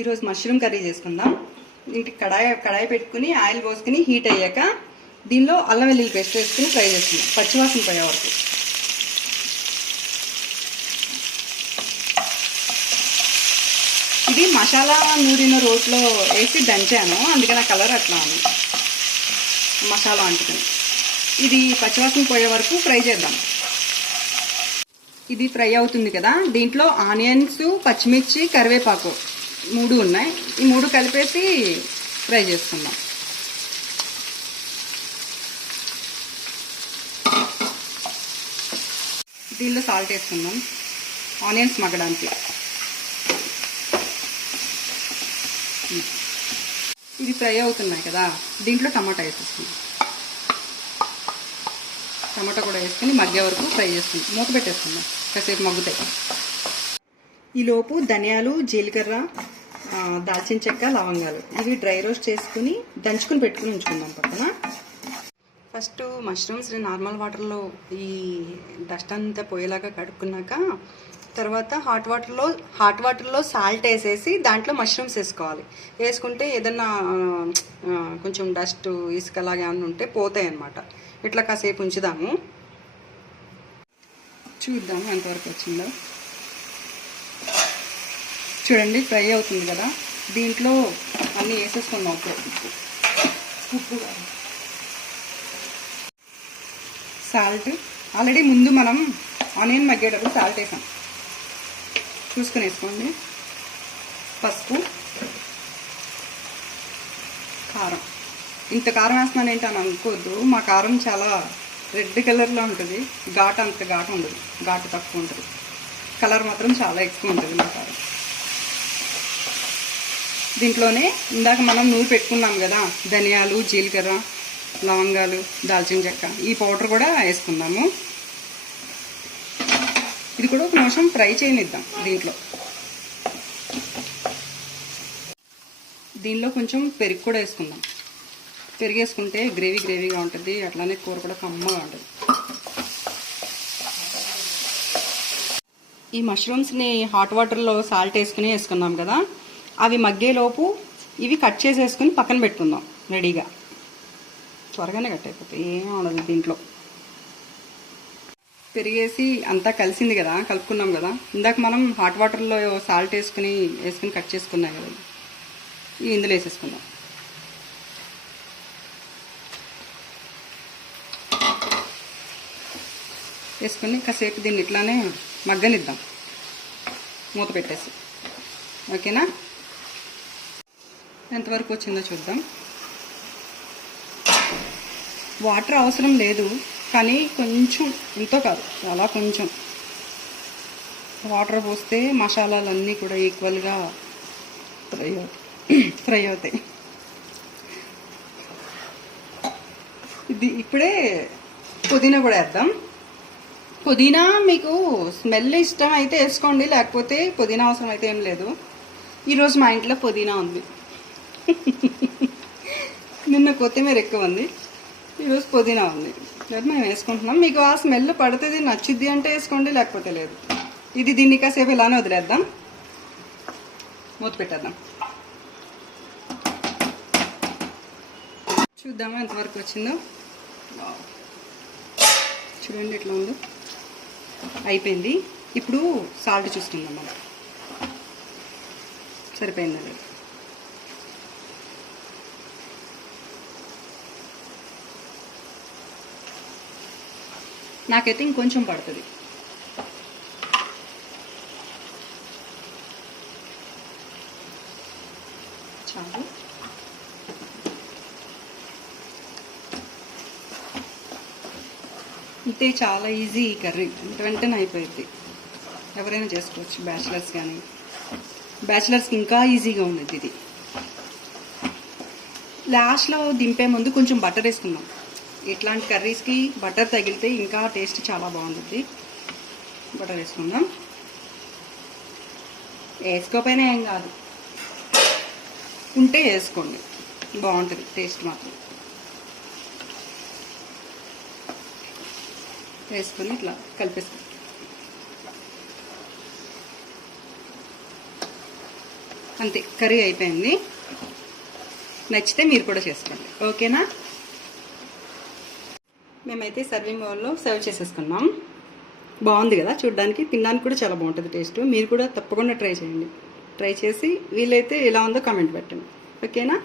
ఈరోజు mushroom curry చేసుకుందాం. ఇంటి కడాయి పెట్టుకుని ఆయిల్ పోసుకుని హీట్ అయ్యాక దీనిలో అల్లం వెల్లుల్లి పేస్ట్ వేసుకుని ఫ్రై చేసుకుందాం పచ్చివాసన పోయే వరకు. ఇది మసాలా నూరిన రోట్లో వేసి దంచాను, అందుకని ఆ కలర్ అట్లా ఉంది. మసాలా అంటుకుని ఇది పచ్చివాసన పోయే వరకు ఫ్రై చేద్దాం. ఇది ఫ్రై అవుతుంది కదా, దీంట్లో ఆనియన్స్, పచ్చిమిర్చి, కరివేపాకు 3 ఉన్నాయి. ఈ 3 కలిపేసి ఫ్రై చేసుకుందాం. దీనిలో సాల్ట్ వేసుకుందాం ఆనియన్స్ మగ్గడానికి. ఇది ఫ్రై అవుతున్నాయి కదా, దీంట్లో టమాటా వేసేసుకుందాం. టమాటా కూడా వేసుకుని మగ్గే వరకు ఫ్రై చేసుకుందాం. మూత పెట్టేసుకుందాం, కాసేపు మగ్గుతాయి. ఈలోపు ధనియాలు, జీలకర్ర, దాల్చిన చెక్క, లవంగాలు ఇవి డ్రై రోస్ట్ చేసుకుని దంచుకుని పెట్టుకుని ఉంచుకుందాం పక్కన. ఫస్ట్ మష్రూమ్స్ని నార్మల్ వాటర్లో ఈ డస్ట్ అంతా పోయేలాగా కడుక్కున్నాక తర్వాత హాట్ వాటర్లో సాల్ట్ వేసేసి దాంట్లో మష్రూమ్స్ వేసుకోవాలి. వేసుకుంటే ఏదన్నా కొంచెం డస్ట్ ఇసుకలాగా ఏమన్నా ఉంటే పోతాయి అన్నమాట. ఇట్లా కాసేపు ఉంచుదాము, చూద్దాము ఎంతవరకు వచ్చిందో. చూడండి ఫ్రై అవుతుంది కదా, దీంట్లో అన్నీ వేసేసుకున్నాం. ఉప్పు, సాల్ట్ ఆల్రెడీ ముందు మనం ఆనియన్ మగ్గేటప్పుడు సాల్ట్ వేసాం, చూసుకుని వేసుకోండి. పసుపు, కారం. ఇంత కారం వేస్తున్నాను ఏంటి అని అనుకోవద్దు, మా కారం చాలా రెడ్ కలర్లో ఉంటుంది. ఘాటు అంత ఘాటు ఉండదు, ఘాటు తక్కువ ఉంటుంది. కలర్ మాత్రం చాలా ఎక్కువ ఉంటుంది మా కారం. దీంట్లోనే ఇందాక మనం నూనె పెట్టుకున్నాం కదా, ధనియాలు, జీలకర్ర, లవంగాలు, దాల్చిన చెక్క, ఈ పౌడర్ కూడా వేసుకుందాము. ఇది కూడా ఒక నిమిషం ఫ్రై చేయనిద్దాం. దీనిలో కొంచెం పెరుగు కూడా వేసుకుందాం. పెరుగు వేసుకుంటే గ్రేవీగా ఉంటుంది, అట్లానే కూర కూడా కమ్మగా ఉంటుంది. ఈ మష్రూమ్స్ని హాట్ వాటర్లో సాల్ట్ వేసుకుని వేసుకున్నాం కదా, అవి మగ్గేలోపు ఇవి కట్ చేసేసుకుని పక్కన పెట్టుకుందాం రెడీగా. త్వరగానే కట్ అయిపోతాయి, ఏం ఉండదు. దీంట్లో పెరిగేసి అంతా కలిసింది కదా, కలుపుకున్నాం కదా. ఇందాక మనం హాట్ వాటర్లో సాల్ట్ వేసుకుని కట్ చేసుకున్నాం కదా, ఇవి ఇందులో వేసేసుకుందాం. వేసుకుని కాసేపు దీన్ని ఇట్లానే మగ్గనిద్దాం, మూత పెట్టేసి. ఓకేనా, ఎంతవరకు వచ్చిందో చూద్దాం. వాటర్ అవసరం లేదు, కానీ కొంచెం, ఎంతో కాదు చాలా కొంచెం వాటర్ పోస్తే మసాలాలన్నీ కూడా ఈక్వల్గా ఫ్రై అవుతాయి. ఇది ఇప్పుడే పుదీనా కూడా వేద్దాం. పుదీనా మీకు స్మెల్ ఇష్టం అయితే వేసుకోండి, లేకపోతే పుదీనా అవసరం అయితే ఏం లేదు. ఈరోజు మా ఇంట్లో పుదీనా ఉంది. నిన్న కొత్తిమీర ఎక్కువ ఉంది, ఈరోజు పుదీనా ఉంది. మేము వేసుకుంటున్నాం. మీకు ఆ స్మెల్ పడుతుంది, నచ్చుద్ది అంటే వేసుకోండి, లేకపోతే లేదు. దీన్ని కాసేపు ఇలానే వదిలేద్దాం, మూత పెట్టేద్దాం. చూద్దామా ఎంతవరకు వచ్చిందో. చూడండి ఎట్లా ఉందో, అయిపోయింది. ఇప్పుడు సాల్ట్ చూసుకుందాం మనం, సరిపోయిందండి. నాకైతే ఇంకొంచెం పడుతుంది. చాలు. ఇంతే, చాలా ఈజీ ఈ కర్రీ, వెంటనే అయిపోయింది. ఎవరైనా చేసుకోవచ్చు, బ్యాచిలర్స్ కానీ. బ్యాచిలర్స్కి ఇంకా ఈజీగా ఉండేది ఇది. లాస్ట్లో దింపే ముందు కొంచెం బటర్ వేసుకుందాం. ఇట్లాంటి కర్రీస్కి బటర్ తగిలితే ఇంకా టేస్ట్ చాలా బాగుంటుంది. బటర్ వేసుకుందాం. వేసుకోకపోయినా ఏం కాదు, ఉంటే వేసుకోండి, బాగుంటుంది టేస్ట్ మాత్రం. వేసుకొని ఇట్లా కలిపేసుకోండి. అంతే, కర్రీ అయిపోయింది. నచ్చితే మీరు కూడా చేసుకోండి, ఓకేనా? మేమైతే సర్వింగ్ బౌల్లో సర్వ్ చేసేసుకున్నాం. బాగుంది కదా చూడడానికి, తినడానికి కూడా చాలా బాగుంటుంది టేస్ట్. మీరు కూడా తప్పకుండా ట్రై చేయండి. ట్రై చేసి వీలైతే ఎలా ఉందో కామెంట్ పెట్టండి, ఓకేనా?